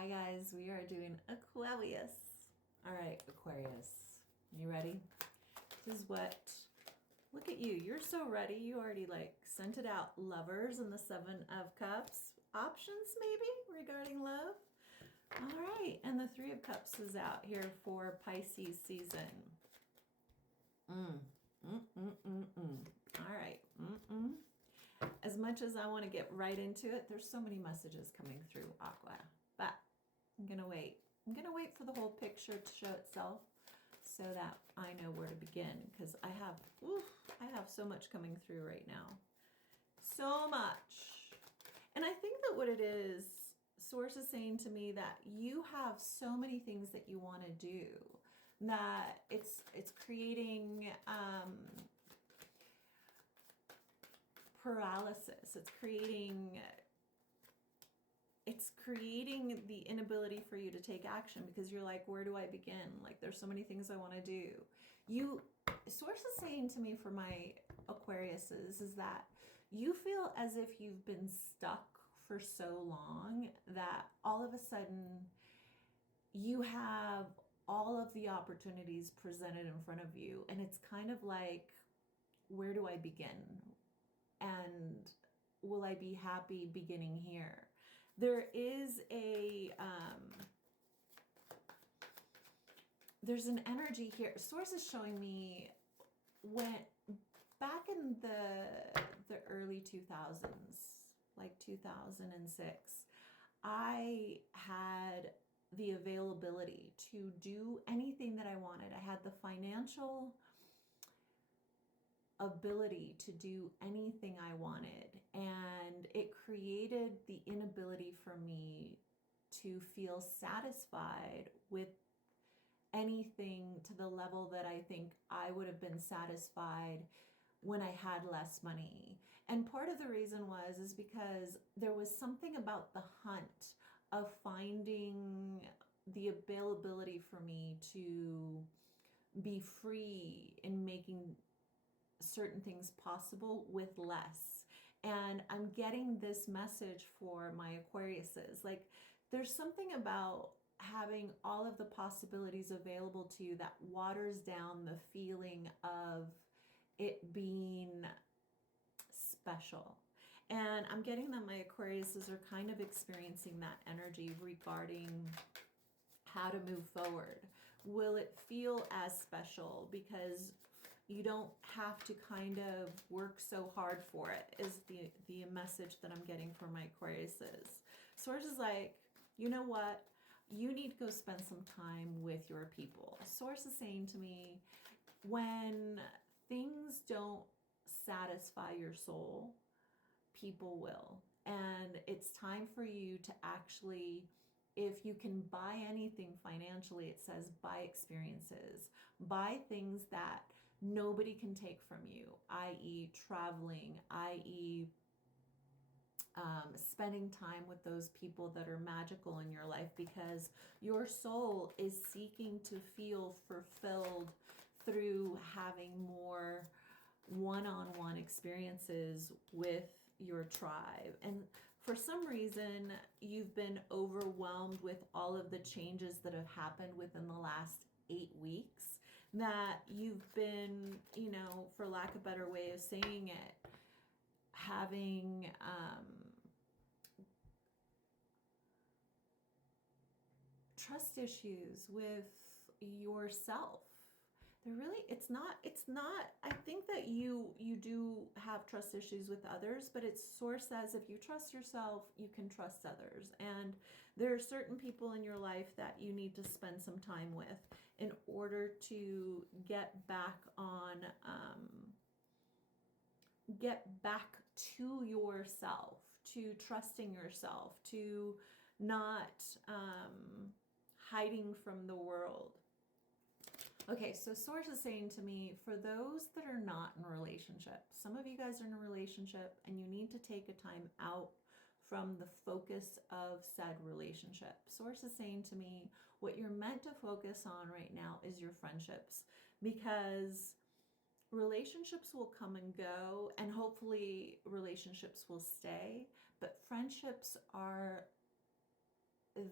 Hi guys, we are doing Aquarius. All right, Aquarius, you ready? This is what, look at you. You're so ready. You already sent it out. Lovers and the Seven of Cups. Options maybe regarding love. All right, and the Three of Cups is out here for Pisces season. All right. As much as I want to get right into it, there's so many messages coming through, Aqua. But I'm going to wait. I'm going to wait for the whole picture to show itself so that I know where to begin, because I have so much coming through right now. So much. And I think that what it is, Source is saying to me that you have so many things that you want to do, that it's creating paralysis. It's creating the inability for you to take action, because you're like, where do I begin? Like, there's so many things I want to do. Source is saying to me for my Aquariuses is that you feel as if you've been stuck for so long that all of a sudden you have all of the opportunities presented in front of you, and it's kind of like, where do I begin? And will I be happy beginning here? There is there's an energy here. Source is showing me when back in the early 2000s, like 2006, I had the availability to do anything that I wanted. I had the financial ability to do anything I wanted, and it created the inability for me to feel satisfied with anything to the level that I think I would have been satisfied when I had less money. And part of the reason is because there was something about the hunt of finding the availability for me to be free in making certain things possible with less. And I'm getting this message for my Aquariuses. Like, there's something about having all of the possibilities available to you that waters down the feeling of it being special. And I'm getting that my Aquariuses are kind of experiencing that energy regarding how to move forward. Will it feel as special because you don't have to kind of work so hard for it, is the message that I'm getting from my Aquariuses. Source is like, you know what? You need to go spend some time with your people. Source is saying to me, when things don't satisfy your soul, people will. And it's time for you to actually, if you can buy anything financially, it says buy experiences, buy things that nobody can take from you, i.e. traveling, i.e. Spending time with those people that are magical in your life, because your soul is seeking to feel fulfilled through having more one-on-one experiences with your tribe. And for some reason, you've been overwhelmed with all of the changes that have happened within the last 8 weeks, that you've been, for lack of a better way of saying it, having trust issues with yourself. It's not, I think that you do have trust issues with others, but it's Source says if you trust yourself, you can trust others. And there are certain people in your life that you need to spend some time with in order to get back to yourself, to trusting yourself, to not hiding from the world. Okay, so Source is saying to me, for those that are not in a relationship, some of you guys are in a relationship and you need to take a time out from the focus of said relationship. Source is saying to me, what you're meant to focus on right now is your friendships, because relationships will come and go, and hopefully relationships will stay, but friendships are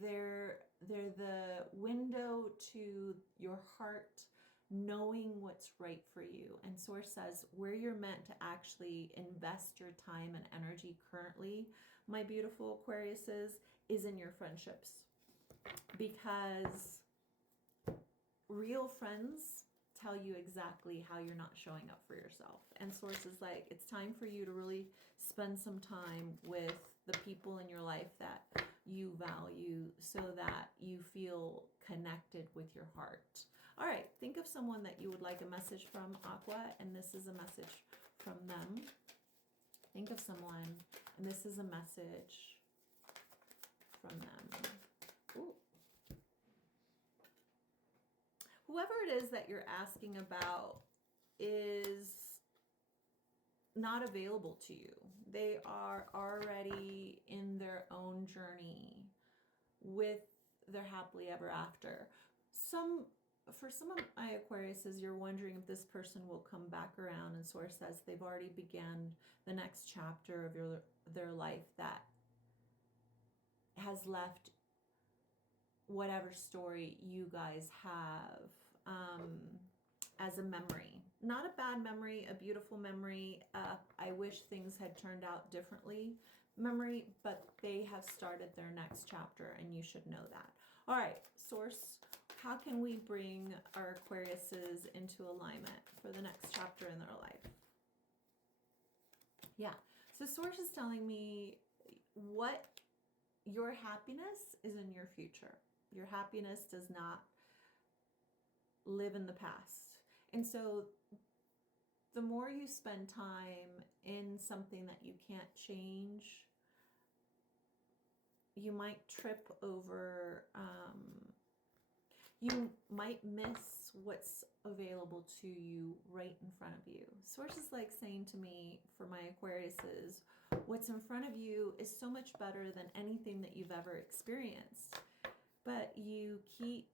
they're the window to your heart, knowing what's right for you. And Source says where you're meant to actually invest your time and energy currently, my beautiful Aquariuses, is in your friendships. Because real friends tell you exactly how you're not showing up for yourself. And Source is like, it's time for you to really spend some time with the people in your life that you value so that you feel connected with your heart. All right, think of someone that you would like a message from, Aqua, and this is a message from them. Think of someone, and this is a message from them. Ooh. Whoever it is that you're asking about is not available to you. They are already in their own journey with their happily ever after. For some of my Aquariuses, you're wondering if this person will come back around, and Source says they've already began the next chapter of their life that has left whatever story you guys have as a memory. Not a bad memory, a beautiful memory. I wish things had turned out differently memory, but they have started their next chapter, and you should know that. All right, Source, how can we bring our Aquariuses into alignment for the next chapter in their life? Yeah, so Source is telling me what your happiness is in your future. Your happiness does not live in the past. And so the more you spend time in something that you can't change, you might trip over, you might miss what's available to you right in front of you. Source is like saying to me, for my Aquariuses, what's in front of you is so much better than anything that you've ever experienced. But you keep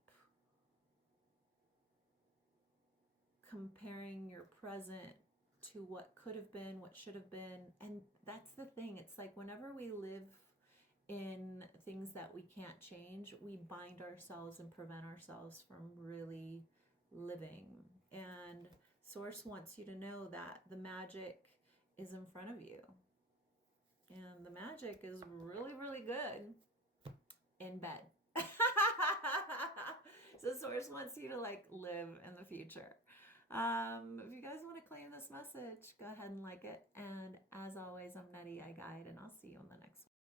comparing your present to what could have been, what should have been. And that's the thing. It's like whenever we live in things that we can't change, we bind ourselves and prevent ourselves from really living. And Source wants you to know that the magic is in front of you. And the magic is really, really good in bed. So Source wants you to like live in the future. If you guys want to claim this message, go ahead and like it. And as always, I'm Nettie, I guide, and I'll see you on the next one.